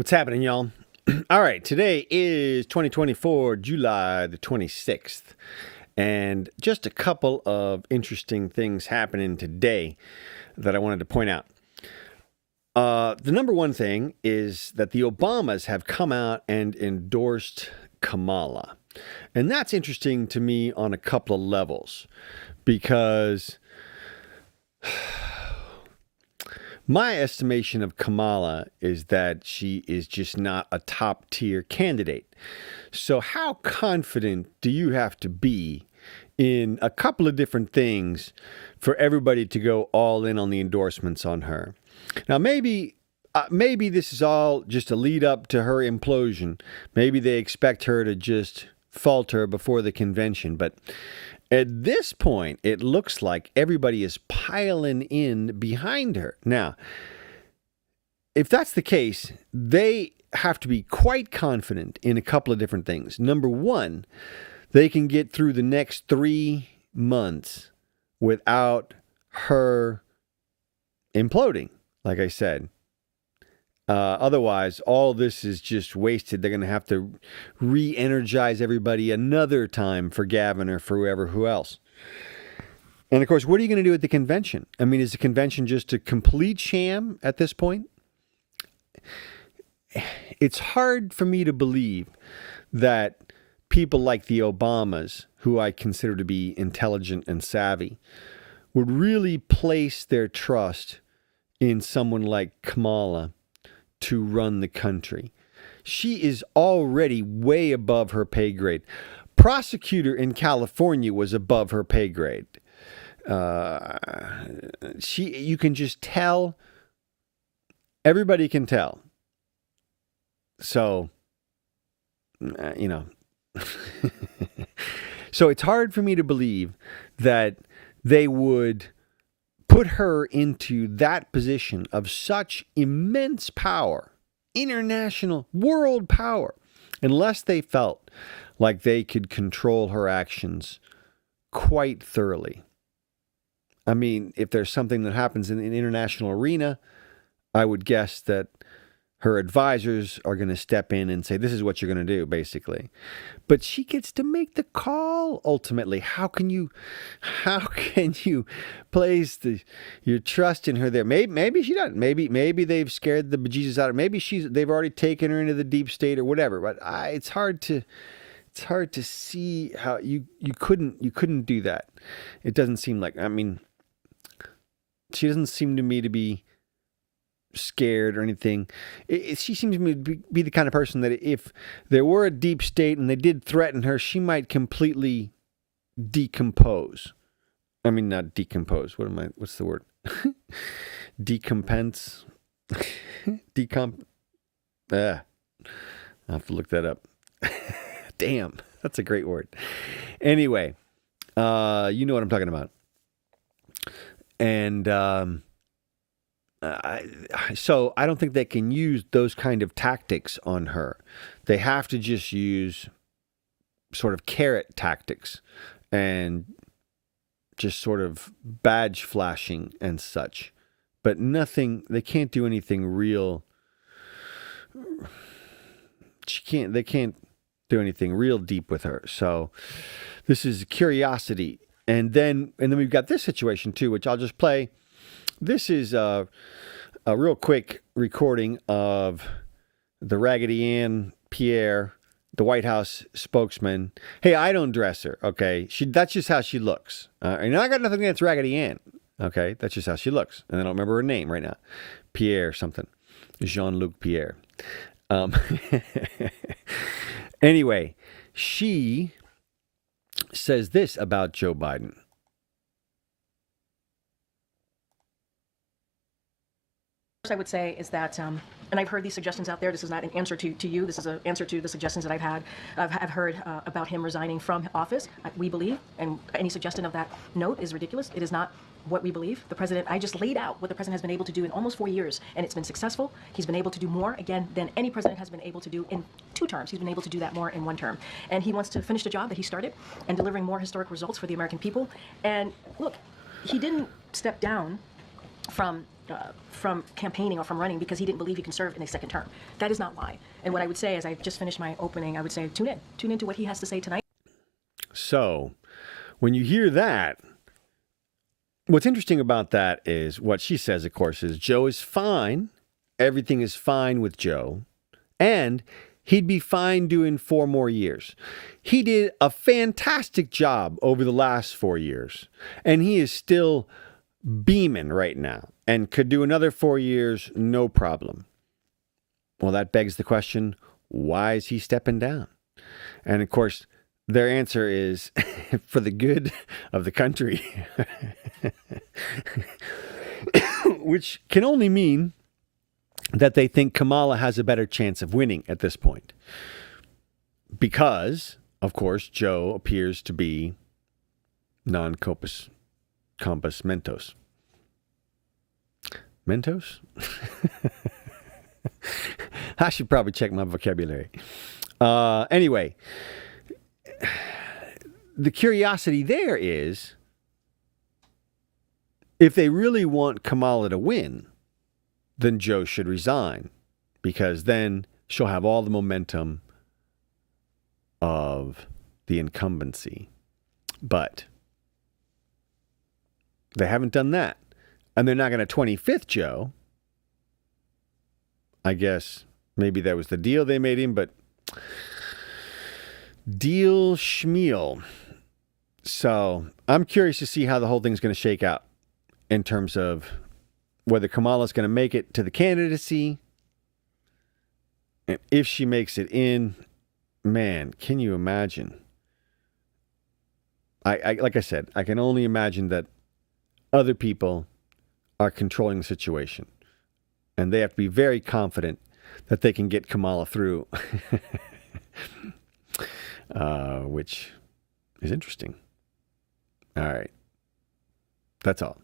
What's happening, y'all? All right, today is 2024, July the 26th, and just a couple of interesting things happening today that I wanted to point out. The number one thing is that the Obamas have come out and endorsed Kamala. And that's interesting to me on a couple of levels because my estimation of Kamala is that she is just not a top tier candidate. So how confident do you have to be in a couple of different things for everybody to go all in on the endorsements on her? Now, maybe this is all just a lead up to her implosion. Maybe they expect her to just falter before the convention. But at this point, it looks like everybody is piling in behind her. Now, if that's the case, they have to be quite confident in a couple of different things. Number one, they can get through the next 3 months without her imploding, like I said. Otherwise, all this is just wasted. They're going to have to re-energize everybody another time for Gavin or for who else. And of course, what are you going to do at the convention? I mean, is the convention just a complete sham at this point? It's hard for me to believe that people like the Obamas, who I consider to be intelligent and savvy, would really place their trust in someone like Kamala to run the country. She is already way above her pay grade. Prosecutor in California was above her pay grade. You can just tell. Everybody can tell. So, so it's hard for me to believe that they would put her into that position of such immense power, international, world power, unless they felt like they could control her actions quite thoroughly. I mean, if there's something that happens in the international arena, I would guess that her advisors are going to step in and say, this is what you're going to do, basically. But she gets to make the call, ultimately. How can you place your trust in her there? Maybe she doesn't. Maybe they've scared the bejesus out of her. Maybe they've already taken her into the deep state or whatever. But it's hard to see how you couldn't do that. It doesn't seem like, I mean, she doesn't seem to me to be scared or anything. She seems to me to be the kind of person that if there were a deep state and they did threaten her, she might completely decompose. I mean, not decompose. What's the word? Decompense? I'll have to look that up. Damn, that's a great word. Anyway, you know what I'm talking about. And, so I don't think they can use those kind of tactics on her. They have to just use sort of carrot tactics and just sort of badge flashing and such. But they can't do anything real. They can't do anything real deep with her. So this is curiosity. And then we've got this situation too, which I'll just play. This is a real quick recording of the Raggedy Ann Pierre, the White House spokesman. Hey, I don't dress her, okay? That's just how she looks. And I got nothing against Raggedy Ann, okay? That's just how she looks. And I don't remember her name right now. Pierre something. Jean-Luc Pierre. Anyway, she says this about Joe Biden. I would say is that, and I've heard these suggestions out there. This is not an answer to you. This is an answer to the suggestions that I've heard about him resigning from office. We believe, and any suggestion of that note is ridiculous. It is not what we believe. The president, I just laid out what the president has been able to do in almost 4 years, and it's been successful. He's been able to do more, again, than any president has been able to do in 2 terms. He's been able to do that more in 1 term. And he wants to finish the job that he started and delivering more historic results for the American people. And look, he didn't step down from from campaigning or from running because he didn't believe he can serve in a second term. That is not why. And what I would say, as I just finished my opening, I would say tune in to what he has to say tonight. So when you hear that, what's interesting about that is what she says, of course, is Joe is fine. Everything is fine with Joe. And he'd be fine doing 4 more years. He did a fantastic job over the last 4 years. And he is still beaming right now and could do another 4 years, no problem. Well, that begs the question, why is he stepping down? And of course, their answer is for the good of the country, which can only mean that they think Kamala has a better chance of winning at this point. Because, of course, Joe appears to be non-compos mentos. Mentos? I should probably check my vocabulary. Anyway, the curiosity there is, if they really want Kamala to win, then Joe should resign, because then she'll have all the momentum of the incumbency. But they haven't done that. And they're not going to 25th Joe. I guess maybe that was the deal they made him, but deal schmeal. So I'm curious to see how the whole thing's going to shake out in terms of whether Kamala's going to make it to the candidacy. And if she makes it in, man, can you imagine? I like I said, I can only imagine that other people are controlling the situation. And they have to be very confident that they can get Kamala through. Which is interesting. All right. That's all.